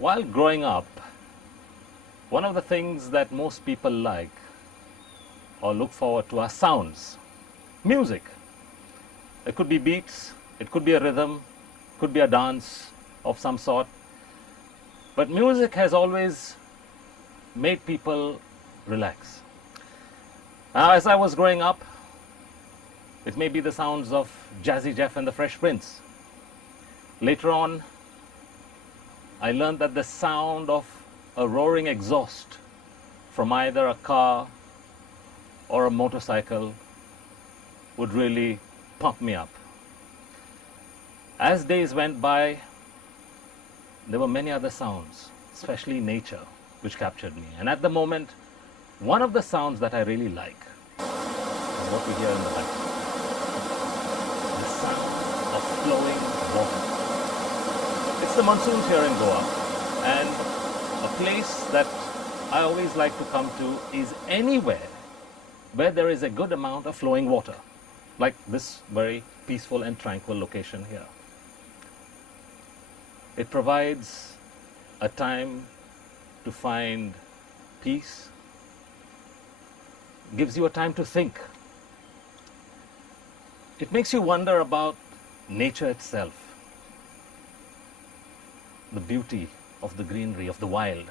While growing up, one of the things that most people like or look forward to are sounds, music. It could be beats, it could be a rhythm, it could be a dance of some sort. But music has always made people relax. Now, as I was growing up, it may be the sounds of Jazzy Jeff and the Fresh Prince. Later on, I learned that the sound of a roaring exhaust from either a car or a motorcycle would really pump me up. As days went by, there were many other sounds, especially nature, which captured me. And at the moment, one of the sounds that I really like is what we hear in the background. The sound of flowing water. It's the monsoons here in Goa, and a place that I always like to come to is anywhere where there is a good amount of flowing water, like this very peaceful and tranquil location here. It provides a time to find peace, gives you a time to think. It makes you wonder about nature itself, the beauty of the greenery, of the wild.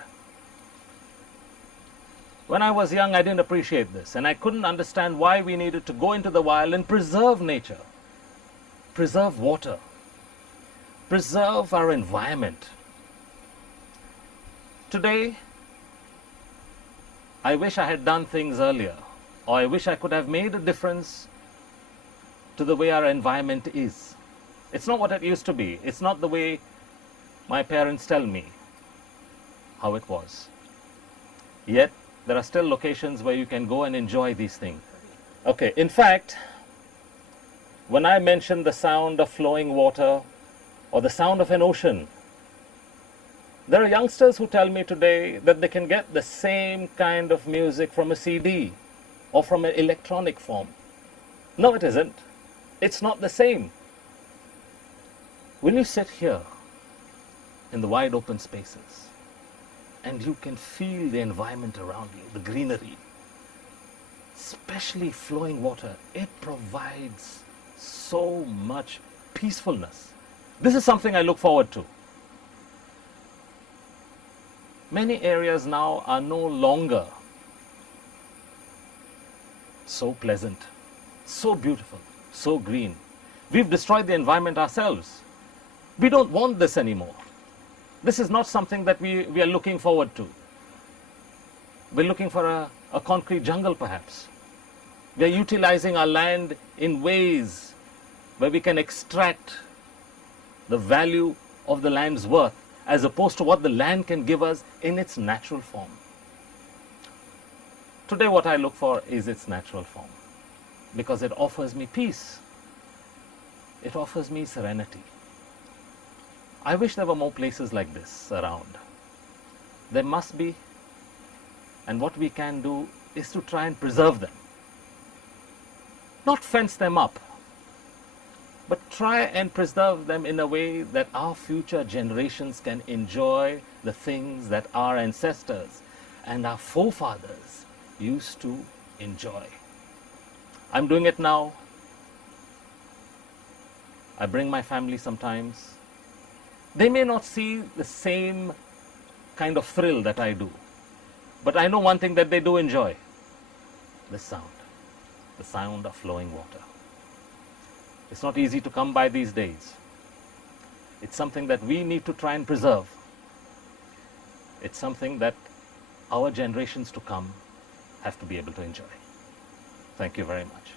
When I was young, I didn't appreciate this, and I couldn't understand why we needed to go into the wild and preserve nature, preserve water, preserve our environment. Today, I wish I had done things earlier, or I wish I could have made a difference to the way our environment is. It's not what it used to be. It's not the way my parents tell me how it was. Yet, there are still locations where you can go and enjoy these things. Okay, in fact, when I mention the sound of flowing water or the sound of an ocean, there are youngsters who tell me today that they can get the same kind of music from a CD or from an electronic form. No, it isn't. It's not the same. When you sit here in the wide open spaces and you can feel the environment around you, the greenery, especially flowing water, it provides so much peacefulness. This is something I look forward to. Many areas now are no longer so pleasant, so beautiful, so green. We've destroyed the environment ourselves. We don't want this anymore. This is not something that we are looking forward to. We're looking for a concrete jungle, perhaps. We're utilizing our land in ways where we can extract the value of the land's worth as opposed to what the land can give us in its natural form. Today, what I look for is its natural form because it offers me peace. It offers me serenity. I wish there were more places like this around. There must be, and what we can do is to try and preserve them. Not fence them up, but try and preserve them in a way that our future generations can enjoy the things that our ancestors and our forefathers used to enjoy. I'm doing it now. I bring my family sometimes. They may not see the same kind of thrill that I do, but I know one thing that they do enjoy: the sound of flowing water. It's not easy to come by these days. It's something that we need to try and preserve. It's something that our generations to come have to be able to enjoy. Thank you very much.